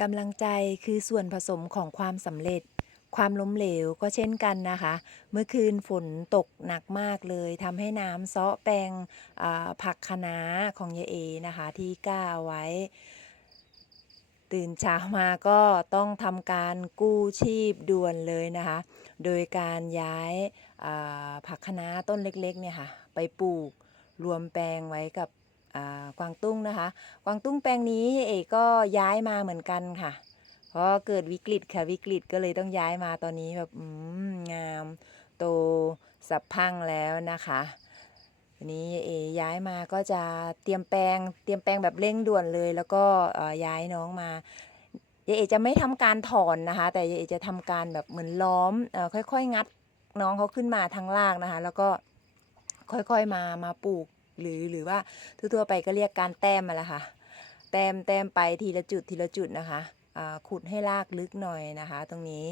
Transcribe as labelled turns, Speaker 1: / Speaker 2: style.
Speaker 1: กำลังใจคือส่วนผสมของความสำเร็จ ความล้มเหลวก็เช่นกันนะคะ เมื่อคืนฝนตกหนักมากเลยทำให้น้ำเซาะแปลงผักคะน้าของยายเอนะคะ ที่ก้าเอาไว้ ตื่นเช้ามาก็ต้องทำการกู้ชีพด่วนเลยนะคะ โดยการย้ายผักคะน้าต้นเล็กๆเนี่ยค่ะ ไปปลูกรวมแปลงไว้กับ กวางตุ้งนะคะ กวางตุ้งแปลงนี้เอกก็ย้ายมาเหมือนกันค่ะ เพราะเกิดวิกฤตค่ะวิกฤตก็เลยต้องย้ายมาตอนนี้แบบอืมงามโตสับพังแล้วนะคะนี้เอย้ายมาก็จะเตรียมแปลง เตรียมแปลงแบบเร่งด่วนเลย แล้วก็ย้ายน้องมายายเอจะไม่ทำการถอนนะคะ แต่ยายเอจะทำการแบบเหมือนล้อมอค่อยๆ งัดน้องเขาขึ้นมาทางล่างนะคะ แล้วก็ค่อยๆมามาปลูก หรือหรือว่าทั่วๆไปก็เรียกการแต้มมาละค่ะ แต้มแต้มไปทีละจุดทีละจุดนะคะขุดให้รากลึกหน่อยนะคะ ตรงนี้